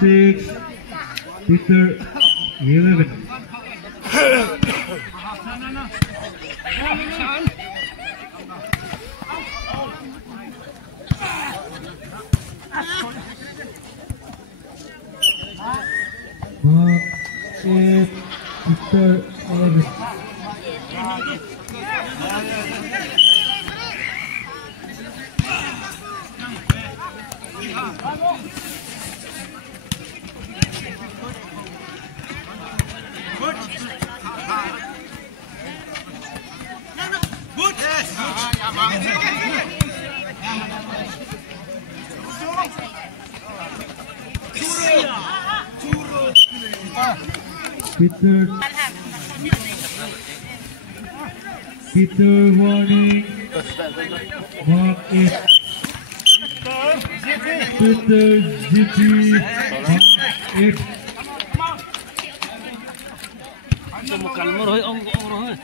6, Peter 11. Mark 8, Peter 11. Peter warning. Mark 8. Peter GP. Mark 8. Kalmar hoy ông rồi.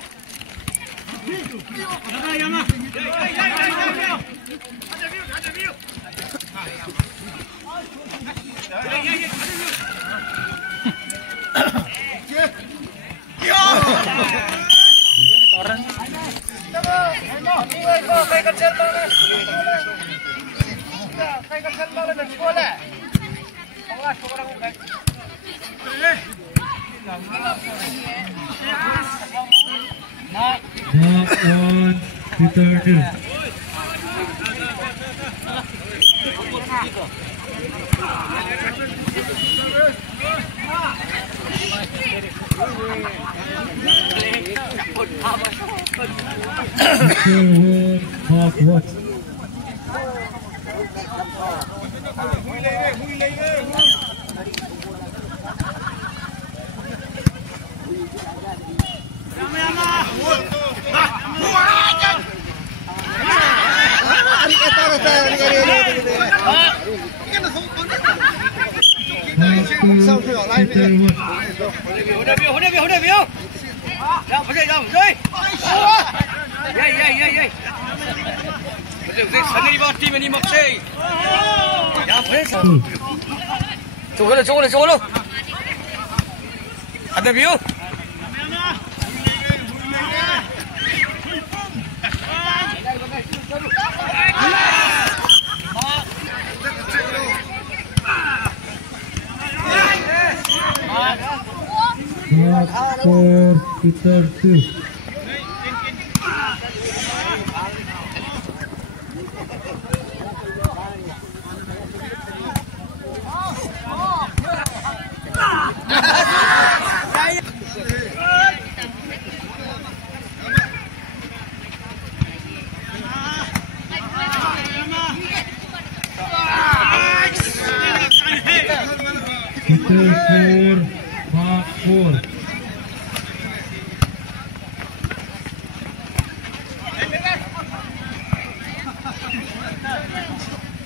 Mark 1, Peter 2. Mark 1. Coba. Ada view? Mark 4, Peter 2. Peter 4, Mark 4.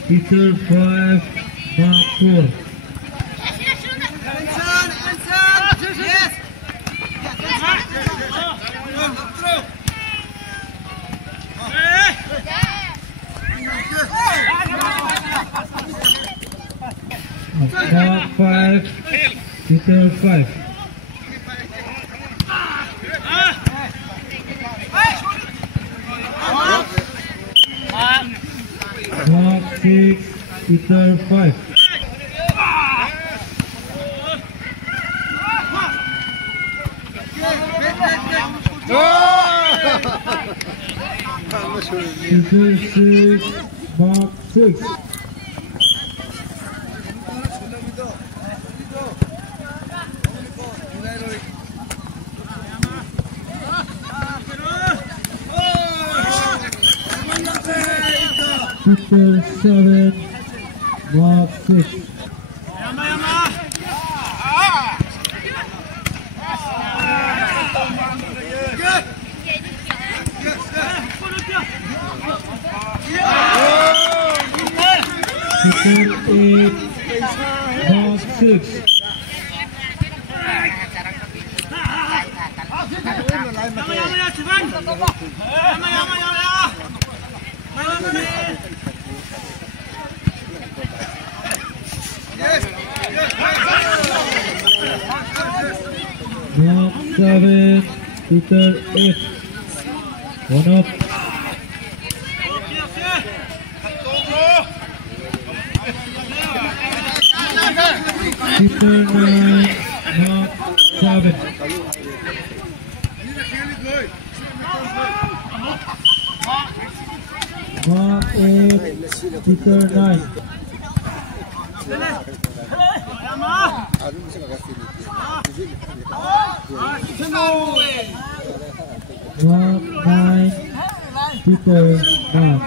Peter 5, Mark 4. Mark 5, Peter 5. Mark 6, Peter 5. Peter 6, Mark 6. Peter 7, Mark 6. Peter 8, Mark 6. 7, Peter 8. 1 up. Peter 9, Mark 7. Mark 8, Peter 9. Mark 9, Peter 9.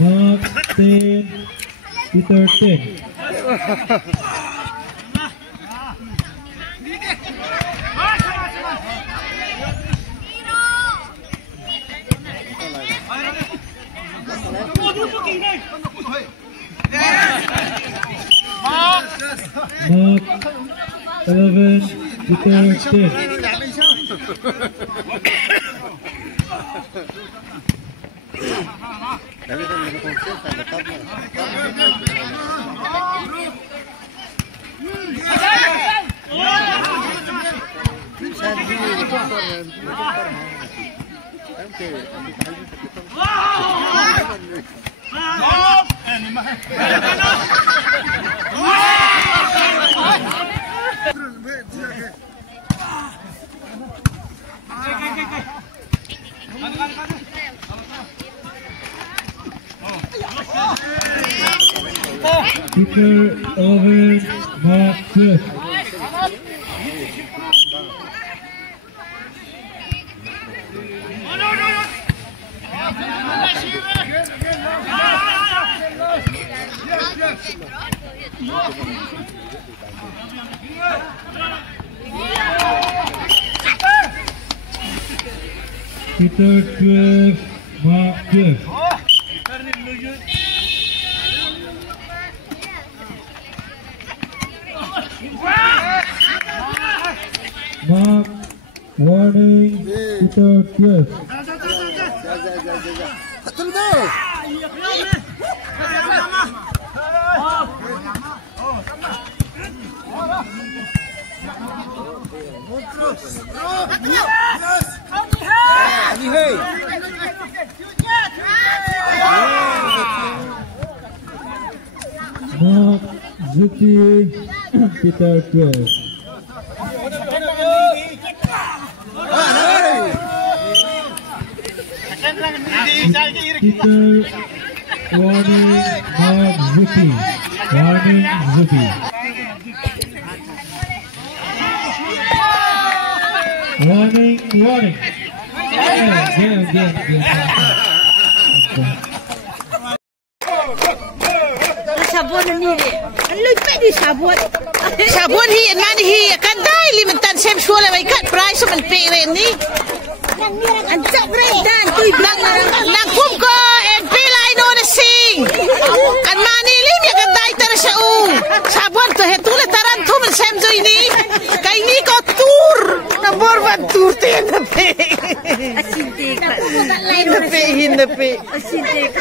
Mark 10, Peter 10. Mark 11, Peter 10. Peter 11, Mark 12. Peter 12, Mark 12. Mark, warning, Peter 12. Mark, Zuki, Peter 12. Peter, warning, Mark, Zuki. Warning, Zuki. Warning, warning. Again. Sabon Neri. Lupa di sabon. Sabon hi man hi kan dai limitan sem sekolah mai kat price man peren ni. Anjak breakdown tu lang kum ko and pilai no na sing. Kan mani lim ya kan dai tar sa sabon to he tu le taran tu man sem jo ini. Kai ni ko tour number 1 tour te na pe. Asintik. Hinda pe. Asintik.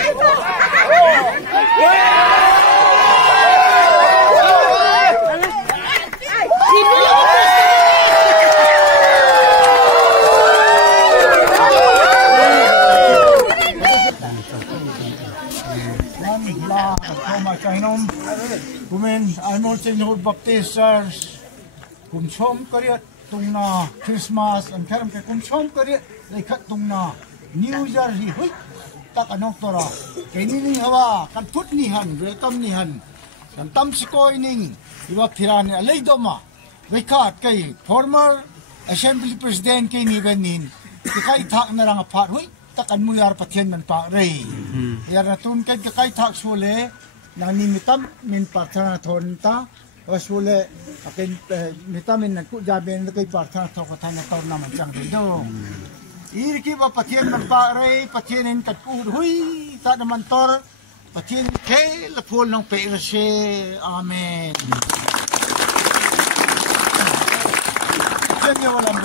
Kumen Aimol Senior Baptist Church kumsom kariat tungna Christmas ang karam ke kumsom kariat lekat tungna New Year hi hui tak anok tora kay ni hawa kan tut nihan welcome nihan kan tam sikoy ning iwak tirani alay doma lekat kay former assembly president kay ni ganin kay thak na lang apart hui tak an muyar patien man pa rei yar na tun kay thak sule nang nimitam min parthana thonta wasule akin mitamin na ku jaben kay parthana tho kathana tor na man chang do irki ba patien man pa re patienin kat ku hui ta naman tor patien ke la phol nang pe se amen. Jenyo walang